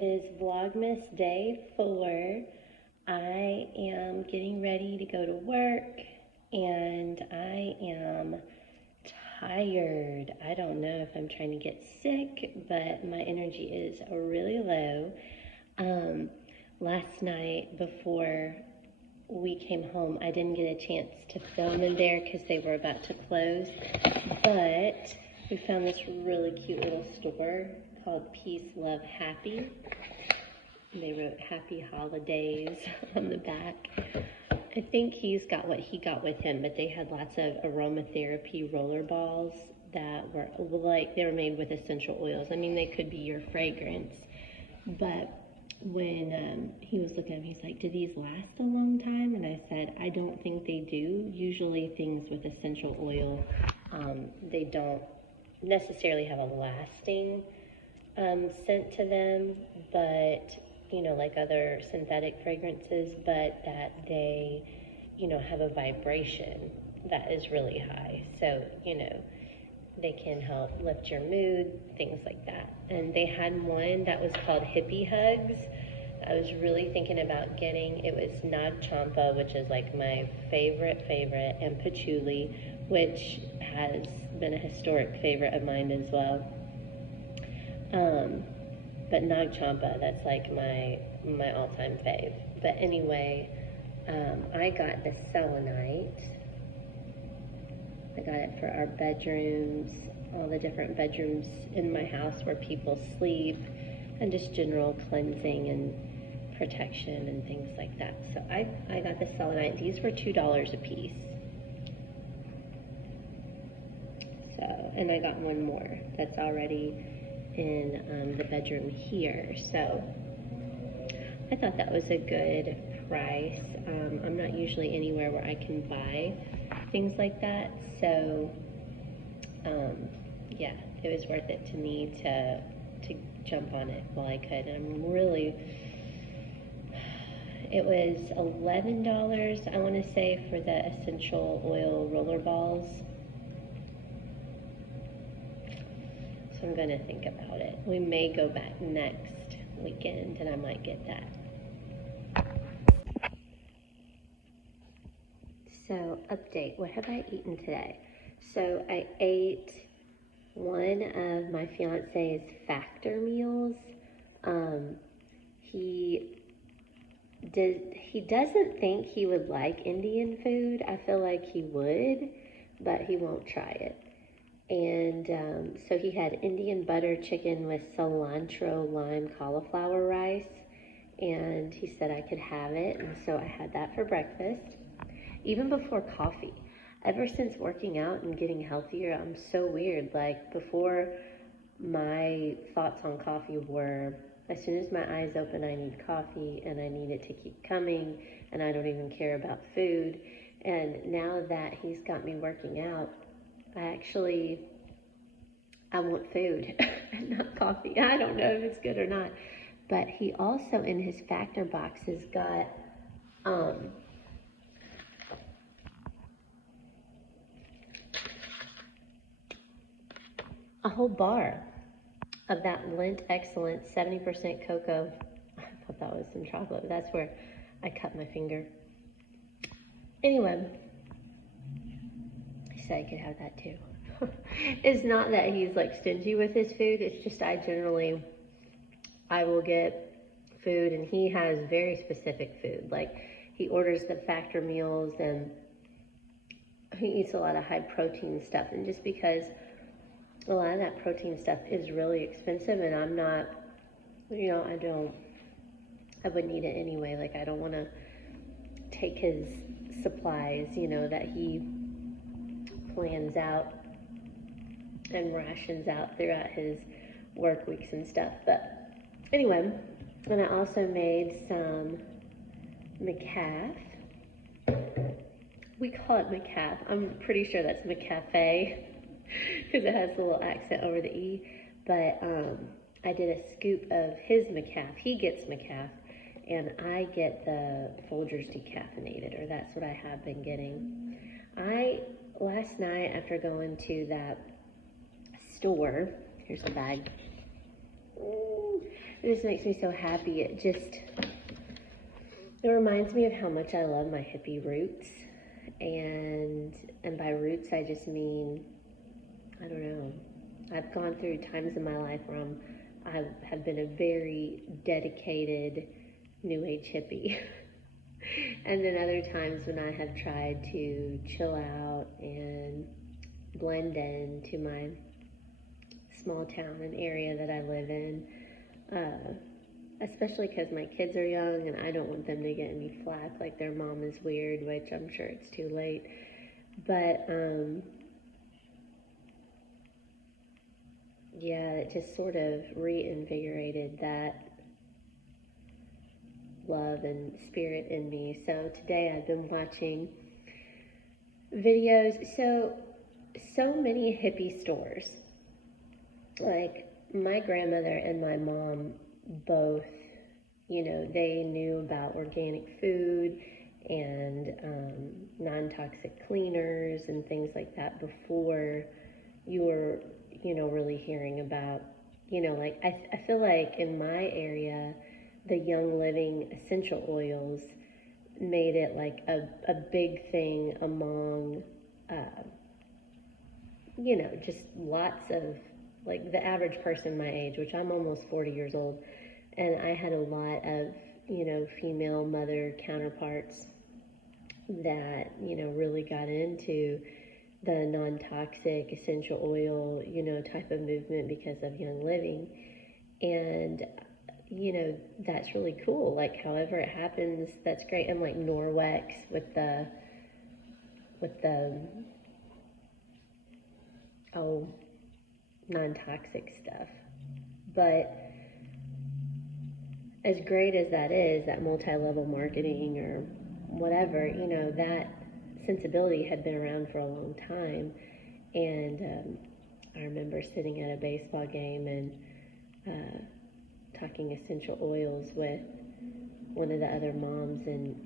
It is Vlogmas day 4. I am getting ready to go to work and I am tired. I don't know if I'm trying to get sick, but my energy is really low. Last night before we came home, I didn't get a chance to film in there because they were about to close, but we found this really cute little store called Peace, Love, Happy. They wrote Happy Holidays on the back. I think he's got what he got with him, but they had lots of aromatherapy roller balls that were like, they were made with essential oils. I mean, they could be your fragrance, but when he was looking at them, he's like, do these last a long time? And I said, I don't think they do. Usually things with essential oil, they don't necessarily have a lasting scent to them, but you know, like other synthetic fragrances, but that they, you know, have a vibration that is really high. So, you know, they can help lift your mood, things like that. And they had one that was called Hippie Hugs. I was really thinking about getting, it was Nag Champa, which is like my favorite, and patchouli, which has been a historic favorite of mine as well. But Nag Champa, that's like my all-time fave. But anyway, I got the selenite. I got it for our bedrooms, all the different bedrooms in my house where people sleep, and just general cleansing and protection and things like that. So I got the selenite. These were $2 a piece. So, and I got one more that's already in the bedroom here. So I thought that was a good price. I'm not usually anywhere where I can buy things like that. So yeah, it was worth it to me to jump on it while I could. And it was $11, I want to say, for the essential oil roller balls. So I'm going to think about it. We may go back next weekend and I might get that. So, update. What have I eaten today? So I ate one of my fiance's Factor meals. He doesn't think he would like Indian food. I feel like he would, but he won't try it. And so he had Indian butter chicken with cilantro, lime, cauliflower rice, and he said I could have it, and so I had that for breakfast, even before coffee. Ever since working out and getting healthier, I'm so weird. Like, before, my thoughts on coffee were, as soon as my eyes open, I need coffee, and I need it to keep coming, and I don't even care about food. And now that he's got me working out, I want food and not coffee. I don't know if it's good or not. But he also, in his Factor boxes, got a whole bar of that Lint Excellence 70% cocoa. I thought that was some chocolate, but that's where I cut my finger. Anyway, he said I could have that too. It's not that he's like stingy with his food. It's just I will get food, and he has very specific food. Like, he orders the Factor meals, and he eats a lot of high protein stuff. And just because a lot of that protein stuff is really expensive, and I'm not, you know, I wouldn't eat it anyway. Like, I don't want to take his supplies, you know, that he plans out and rations out throughout his work weeks and stuff. But anyway, and I also made some McCafe. We call it McCafe. I'm pretty sure that's McCafe because it has a little accent over the E. But I did a scoop of his McCafe. He gets McCafe, and I get the Folgers decaffeinated, or that's what I have been getting. Last night, after going to that store, here's the bag. It just makes me so happy. It reminds me of how much I love my hippie roots. And by roots, I just mean, I don't know. I've gone through times in my life where I have been a very dedicated New Age hippie. And then other times when I have tried to chill out and blend in to my small town and area that I live in, especially because my kids are young and I don't want them to get any flack like their mom is weird, which I'm sure it's too late. But yeah, it just sort of reinvigorated that love and spirit in me. So today I've been watching videos. So many hippie stores. Like my grandmother and my mom both, they knew about organic food and non-toxic cleaners and things like that before you were, really hearing about, like I feel like in my area, the Young Living essential oils made it like a big thing among, just lots of, like the average person my age, which I'm almost 40 years old, and I had a lot of, female mother counterparts that, really got into the non-toxic essential oil, type of movement because of Young Living. And, that's really cool. Like, however it happens, that's great. And like Norwex with the non-toxic stuff. But as great as that is, that multi-level marketing or whatever, that sensibility had been around for a long time. And I remember sitting at a baseball game and talking essential oils with one of the other moms, and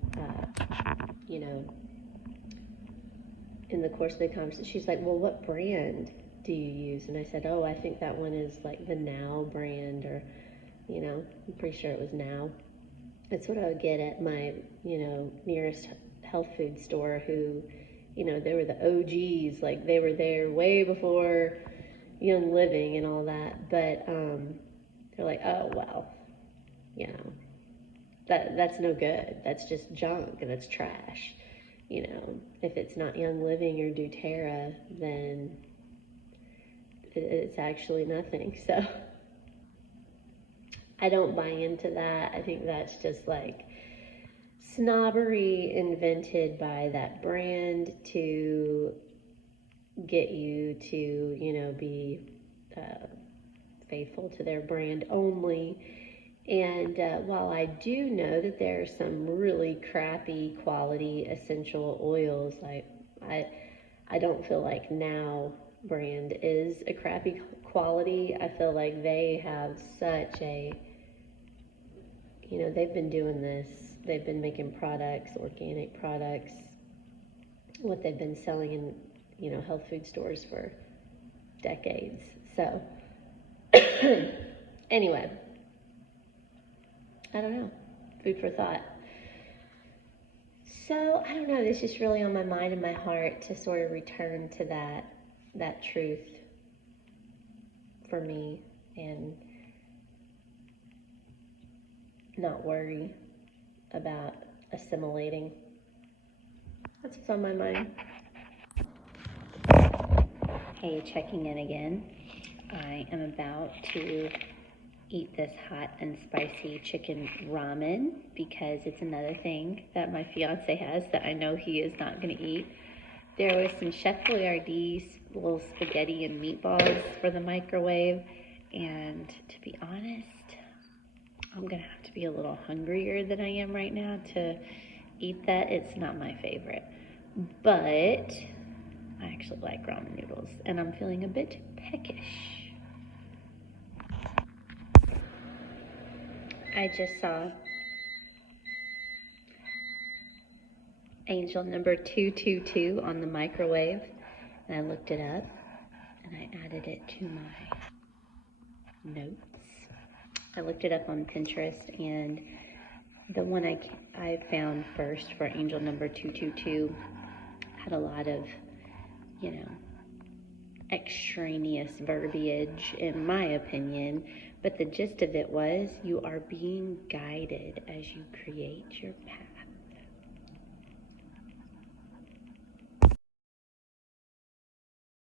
in the course of the conversation, she's like, well, what brand do you use? And I said, oh, I think that one is like the Now brand, or, I'm pretty sure it was Now. That's what I would get at my, nearest health food store, who, they were the OGs, like they were there way before Young Living and all that. But they're like, oh, well, that's no good. That's just junk and that's trash. If it's not Young Living or doTERRA, then it's actually nothing. So I don't buy into that. I think that's just like snobbery invented by that brand to get you to, be faithful to their brand only. And while I do know that there are some really crappy quality essential oils, like I don't feel like Now brand is a crappy quality. I feel like they have such a, they've been doing this. They've been making products, organic products, what they've been selling in, health food stores for decades. So anyway, I don't know, food for thought. So I don't know, it's just really on my mind and my heart to sort of return to that truth for me and not worry about assimilating. That's what's on my mind. Hey, checking in again. I am about to eat this hot and spicy chicken ramen because it's another thing that my fiance has that I know he is not going to eat. There was some Chef Boyardee's little spaghetti and meatballs for the microwave, and to be honest, I'm going to have to be a little hungrier than I am right now to eat that. It's not my favorite, but I actually like ramen noodles, and I'm feeling a bit peckish. I just saw angel number 222 on the microwave, and I looked it up, and I added it to my notes. I looked it up on Pinterest, and the one I found first for angel number 222 had a lot of, you know, extraneous verbiage, in my opinion, but the gist of it was you are being guided as you create your path.